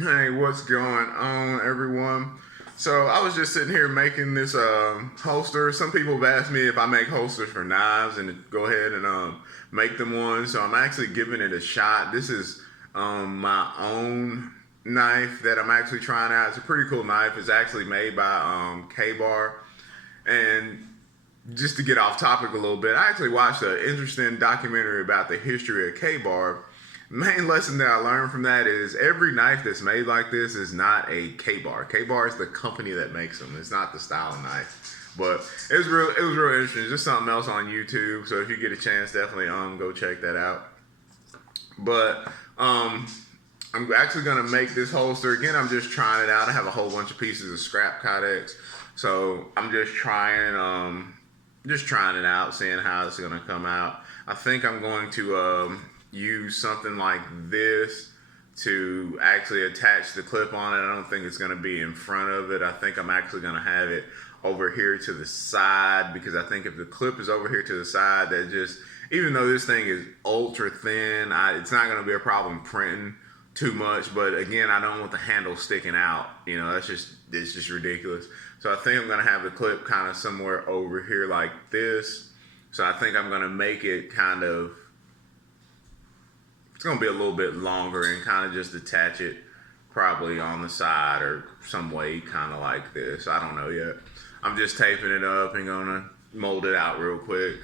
Hey, what's going on, everyone? So I was just sitting here making this holster. Some people have asked me if I make holsters for knives and to go ahead and make them one. So I'm actually giving it a shot. This is my own knife that I'm actually trying out. It's a pretty cool knife. It's actually made by K-Bar. And just to get off topic a little bit, I actually watched an interesting documentary about the history of K-Bar. Main lesson that I learned from that is every knife that's made like this is not a K-Bar. K-Bar is the company that makes them. It's not the style of knife. But it was real interesting. Just something else on YouTube. So if you get a chance, definitely go check that out. But I'm actually gonna make this holster again. I'm just trying it out. I have a whole bunch of pieces of scrap Kydex, so I'm just trying it out, seeing how it's gonna come out. I think I'm going to use something like this to actually attach the clip on it. I don't think it's going to be in front of it. I think I'm actually going to have it over here to the side, because I think if the clip is over here to the side, that just, even though this thing is ultra thin, it's not going to be a problem printing too much. But again, I don't want the handle sticking out. You know, it's just ridiculous. So I think I'm going to have the clip kind of somewhere over here like this. So I think I'm going to make it kind of, it's going to be a little bit longer and kind of just attach it probably on the side or some way kind of like this. I don't know yet. I'm just taping it up and going to mold it out real quick.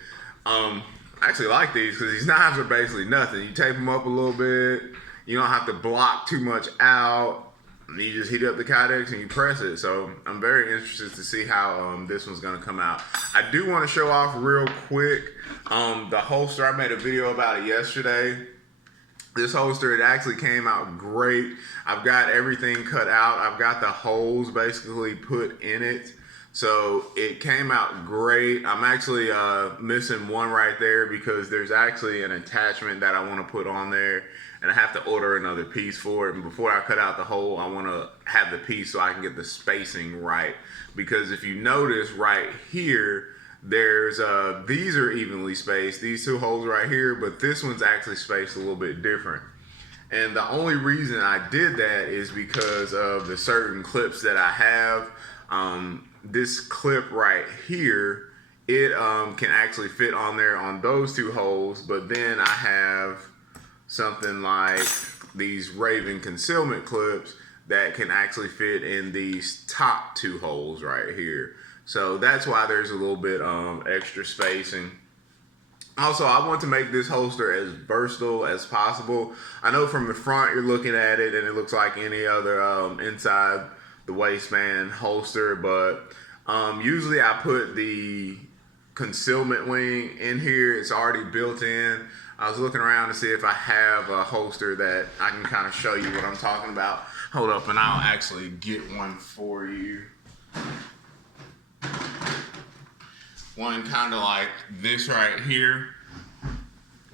I actually like these because these knives are basically nothing. You tape them up a little bit. You don't have to block too much out. You just heat up the Kydex and you press it. So I'm very interested to see how this one's going to come out. I do want to show off real quick the holster. I made a video about it yesterday. This holster, it actually came out great. I've got everything cut out. I've got the holes basically put in it. So it came out great. I'm actually missing one right there because there's actually an attachment that I want to put on there, and I have to order another piece for it. And before I cut out the hole, I want to have the piece so I can get the spacing right. Because if you notice right here, there's these are evenly spaced, these two holes right here, but this one's actually spaced a little bit different. And the only reason I did that is because of the certain clips that I have. This clip right here, it can actually fit on there on those two holes, but then I have something like these Raven concealment clips that can actually fit in these top two holes right here. So that's why there's a little bit extra spacing. Also, I want to make this holster as versatile as possible. I know from the front you're looking at it and it looks like any other inside the waistband holster, but usually I put the concealment wing in here. It's already built in. I was looking around to see if I have a holster that I can kind of show you what I'm talking about. Hold up, and I'll actually get one for you. One kind of like this right here,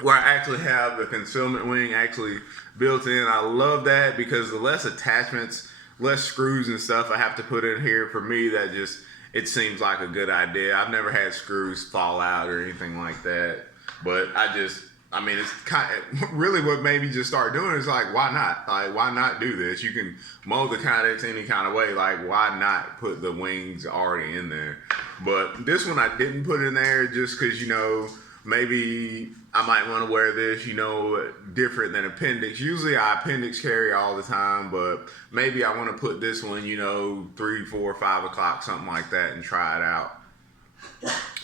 where I actually have the concealment wing actually built in. I love that because the less attachments, less screws and stuff I have to put in here, for me, that just, it seems like a good idea. I've never had screws fall out or anything like that, but I mean, it's kind of really what made me just start doing it is like, why not? Like, why not do this? You can mold the Kydex any kind of way. Like, why not put the wings already in there? But this one I didn't put in there just because, you know, maybe I might want to wear this, you know, different than appendix. Usually I appendix carry all the time, but maybe I want to put this one, you know, 3, 4, 5 o'clock, something like that, and try it out.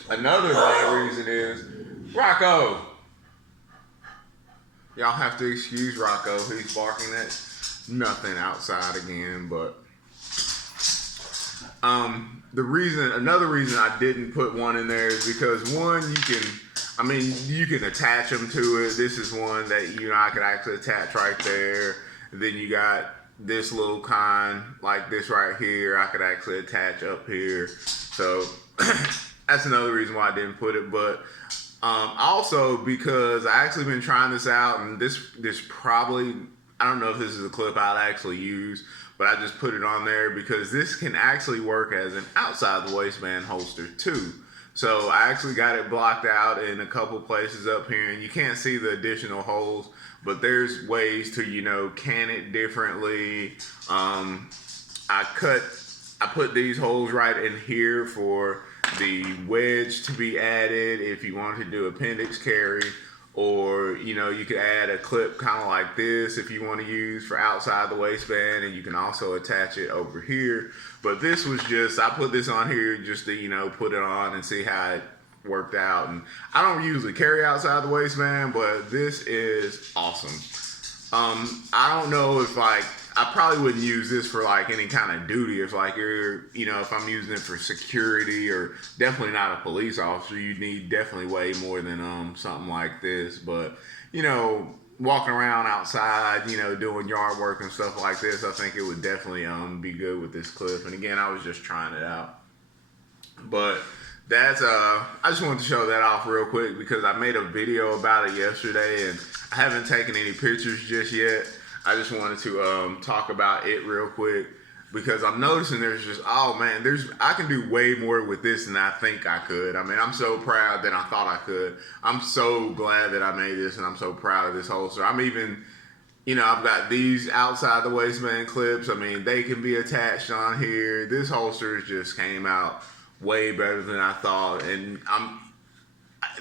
Another main reason is Rocco. Y'all have to excuse Rocco. He's barking at nothing outside again, but another reason I didn't put one in there is because one, you can attach them to it. This is one that, you know, I could actually attach right there. Then you got this little kind like this right here. I could actually attach up here. So that's another reason why I didn't put it, but also because I actually been trying this out, and this probably, I don't know if this is a clip I'll actually use, but I just put it on there because this can actually work as an outside the waistband holster too. So I actually got it blocked out in a couple places up here, and you can't see the additional holes, but there's ways to, can it differently. I put these holes right in here for the wedge to be added if you want to do appendix carry, or you could add a clip kind of like this if you want to use for outside the waistband, and you can also attach it over here. But this was just, I put this on here just to put it on and see how it worked out. And I don't usually carry outside the waistband, but this is awesome. I don't know if I probably wouldn't use this for any kind of duty. If if I'm using it for security, or definitely not a police officer, you need definitely way more than something like this. But walking around outside, doing yard work and stuff like this, I think it would definitely be good with this clip. And again, I was just trying it out. But that's I just wanted to show that off real quick because I made a video about it yesterday and I haven't taken any pictures just yet. I just wanted to talk about it real quick because I'm noticing there's just, I can do way more with this than I think I could. I mean, I'm so proud that I thought I could. I'm so glad that I made this, and I'm so proud of this holster. I'm even, I've got these outside the waistband clips. I mean, they can be attached on here. This holster just came out way better than I thought, and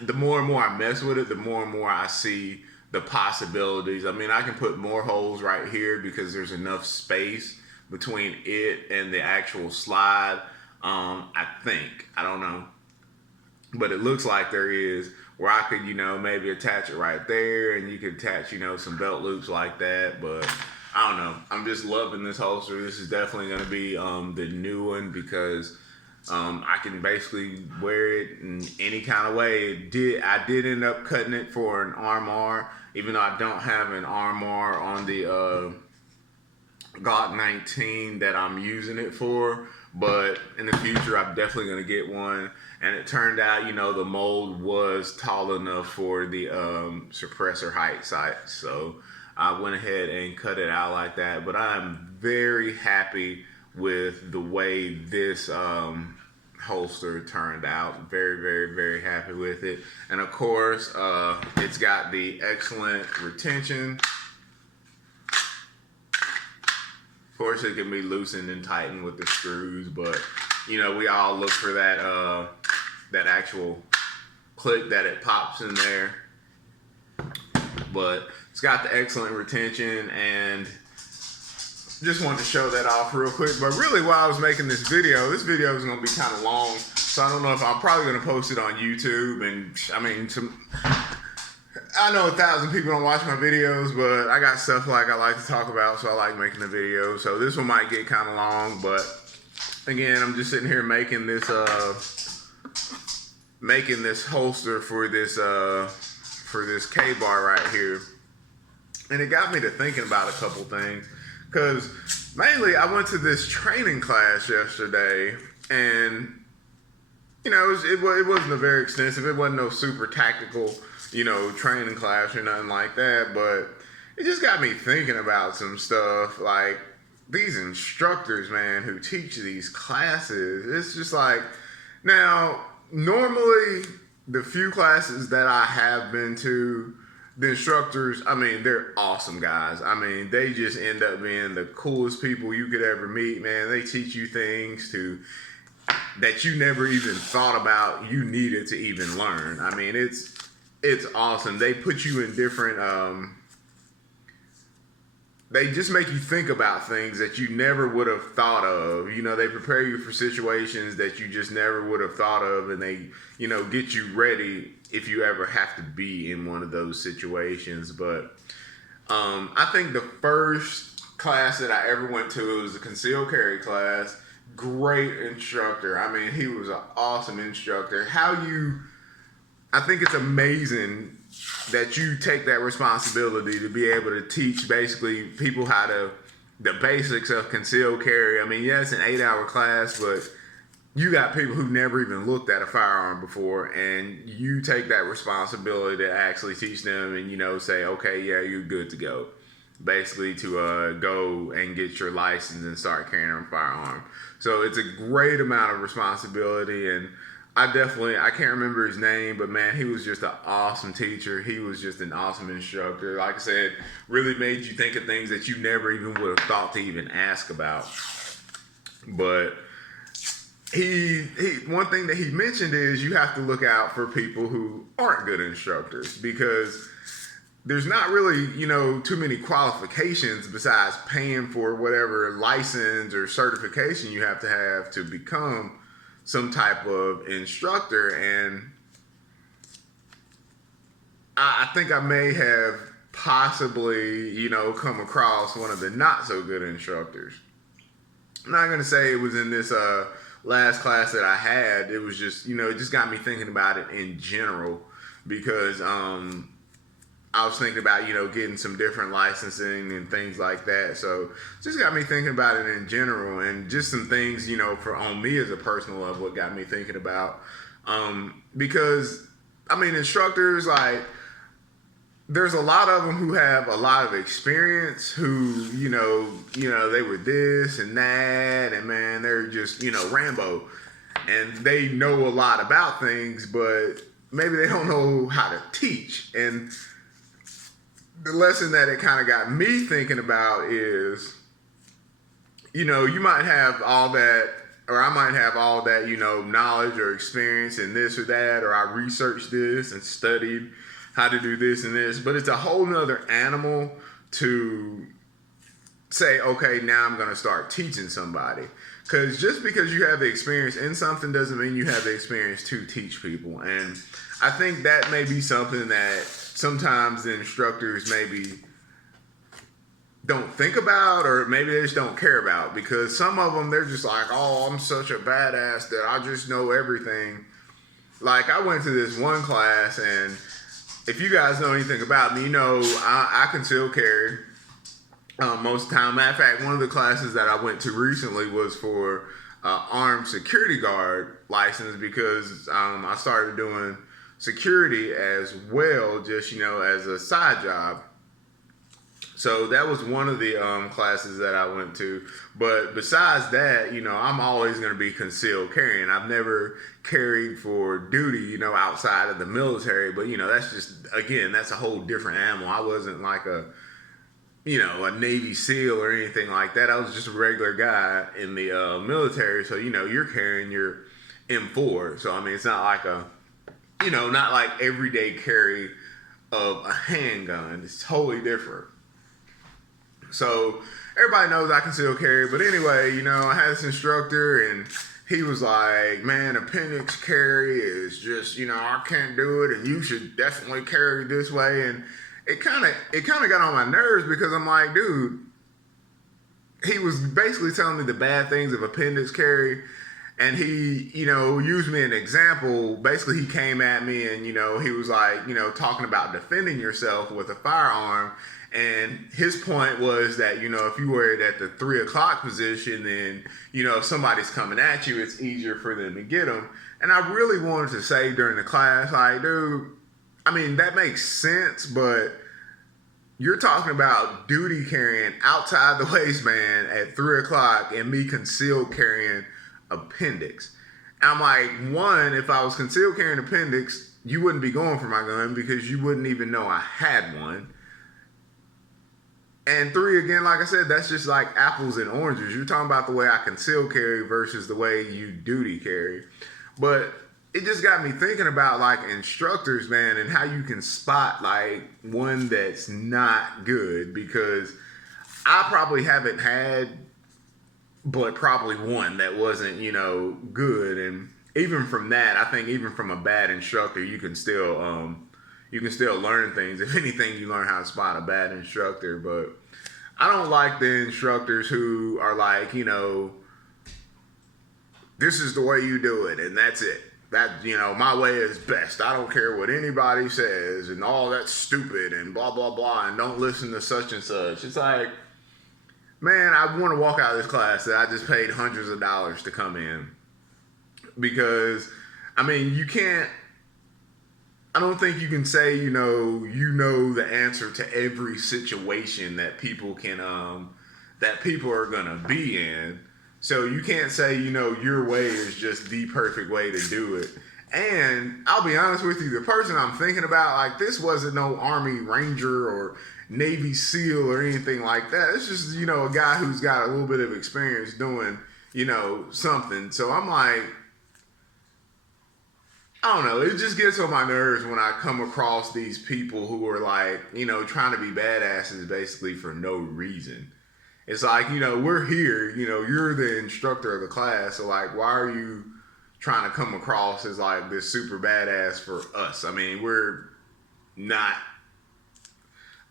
the more and more I mess with it, the more and more I see the possibilities. I mean, I can put more holes right here because there's enough space between it and the actual slide. I think, I don't know, but it looks like there is, where I could, maybe attach it right there, and you could attach, some belt loops like that. But I don't know. I'm just loving this holster. This is definitely going to be the new one because I can basically wear it in any kind of way. I did end up cutting it for an armor, even though I don't have an armor on the Glock 19 that I'm using it for. But in the future, I'm definitely going to get one. And it turned out, the mold was tall enough for the suppressor height sight. So I went ahead and cut it out like that. But I'm very happy with the way this holster turned out. Very, very, very happy with it. And of course, it's got the excellent retention. Of course, it can be loosened and tightened with the screws, but we all look for that that actual click that it pops in there. But it's got the excellent retention, and just wanted to show that off real quick. But really, while I was making this video is going to be kind of long, so I don't know if I'm probably going to post it on YouTube. And I mean, I know 1,000 people don't watch my videos, but I got stuff I like to talk about, so I like making the videos. So this one might get kind of long, but again, I'm just sitting here making this holster for this K-bar right here, and it got me to thinking about a couple things. Because mainly, I went to this training class yesterday, and it wasn't a very extensive. It wasn't no super tactical training class or nothing like that, but it just got me thinking about some stuff. Like, these instructors, man, who teach these classes, it's just now, normally, the few classes that I have been to, the instructors, I mean, they're awesome guys. I mean, they just end up being the coolest people you could ever meet, man. They teach you things that you never even thought about you needed to even learn. I mean, it's awesome. They put you in different, they just make you think about things that you never would have thought of. They prepare you for situations that you just never would have thought of, and they, get you ready if you ever have to be in one of those situations. But I think the first class that I ever went to, it was a concealed carry class. Great instructor. I mean, he was an awesome instructor. I think it's amazing that you take that responsibility to be able to teach basically people the basics of concealed carry. I mean, yeah, it's an 8-hour class, but you got people who never even looked at a firearm before, and you take that responsibility to actually teach them and, say, okay, yeah, you're good to go. Basically to go and get your license and start carrying a firearm. So it's a great amount of responsibility, and I can't remember his name, but man, he was just an awesome teacher. He was just an awesome instructor. Like I said, really made you think of things that you never even would have thought to even ask about. But he one thing that he mentioned is you have to look out for people who aren't good instructors, because there's not really, too many qualifications besides paying for whatever license or certification you have to become some type of instructor. And I think I may have possibly, come across one of the not so good instructors. I'm not going to say it was in this last class that I had. It was just, it just got me thinking about it in general, because I was thinking about, getting some different licensing and things like that. So just got me thinking about it in general, and just some things, for on me as a personal level, what got me thinking about. Because, instructors, like, there's a lot of them who have a lot of experience, who, they were this and that, and man, they're just, Rambo. And they know a lot about things, but maybe they don't know how to teach. And the lesson that it kind of got me thinking about is, you might have all that, or I might have all that, knowledge or experience in this or that, or I researched this and studied how to do this and this, but it's a whole nother animal to say, okay, now I'm going to start teaching somebody. Because just because you have the experience in something doesn't mean you have the experience to teach people. And I think that may be something that sometimes the instructors maybe don't think about, or maybe they just don't care about, because some of them, they're just like, oh, I'm such a badass that I just know everything. Like, I went to this one class, and if you guys know anything about me, I conceal carry most of the time. Matter of fact, one of the classes that I went to recently was for armed security guard license, because I started doing security as well, just, as a side job. So that was one of the classes that I went to. But besides that, I'm always going to be concealed carrying. I've never carried for duty, outside of the military. But, that's just, again, that's a whole different animal. I wasn't like a Navy SEAL or anything like that. I was just a regular guy in the military. So, you're carrying your M4. So, it's not like not like everyday carry of a handgun. It's totally different. So everybody knows I can still carry. But anyway, I had this instructor, and he was like, man, appendix carry is just, I can't do it, and you should definitely carry this way. And it kind of got on my nerves, because I'm like, dude, he was basically telling me the bad things of appendix carry. And he, used me an example. Basically, he came at me and, he was like, talking about defending yourself with a firearm. And his point was that, if you were at the 3 o'clock position, then, if somebody's coming at you, it's easier for them to get them. And I really wanted to say during the class, like, dude, that makes sense, but you're talking about duty carrying outside the waistband at 3 o'clock and me concealed carrying appendix. I'm like, one, if I was concealed carrying appendix, you wouldn't be going for my gun, because you wouldn't even know I had one. And 3, again, like I said, that's just like apples and oranges. You're talking about the way I conceal carry versus the way you duty carry. But it just got me thinking about, like, instructors, man, and how you can spot, like, one that's not good, because I probably haven't had but probably one that wasn't, good. And even from that, I think even from a bad instructor, you can still learn things. If anything, you learn how to spot a bad instructor. But I don't like the instructors who are like, this is the way you do it, and that's it. That, my way is best. I don't care what anybody says, and all that's stupid, and blah, blah, blah, and don't listen to such and such. It's like, man, I want to walk out of this class that I just paid hundreds of dollars to come in. Because, you can't, I don't think you can say, you know the answer to every situation that people can, that people are going to be in. So you can't say, your way is just the perfect way to do it. And I'll be honest with you, the person I'm thinking about, like, this wasn't no Army Ranger or Navy SEAL or anything like that. It's just, a guy who's got a little bit of experience doing, something. So I'm like, I don't know. It just gets on my nerves when I come across these people who are like, trying to be badasses basically for no reason. It's like, we're here, you're the instructor of the class. So like, why are you trying to come across as like this super badass for us? I mean, we're not,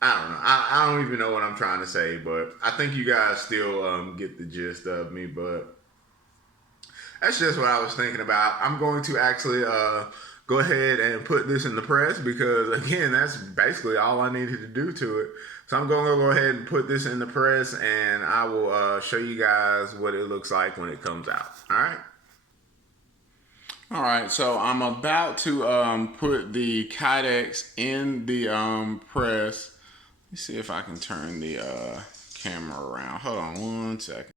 I don't know. I don't even know what I'm trying to say, but I think you guys still get the gist of me, but that's just what I was thinking about. I'm going to actually go ahead and put this in the press because, again, that's basically all I needed to do to it. So I'm going to go ahead and put this in the press, and I will show you guys what it looks like when it comes out. All right? All right, so I'm about to put the Kydex in the press. Let's see if I can turn the camera around. Hold on one second.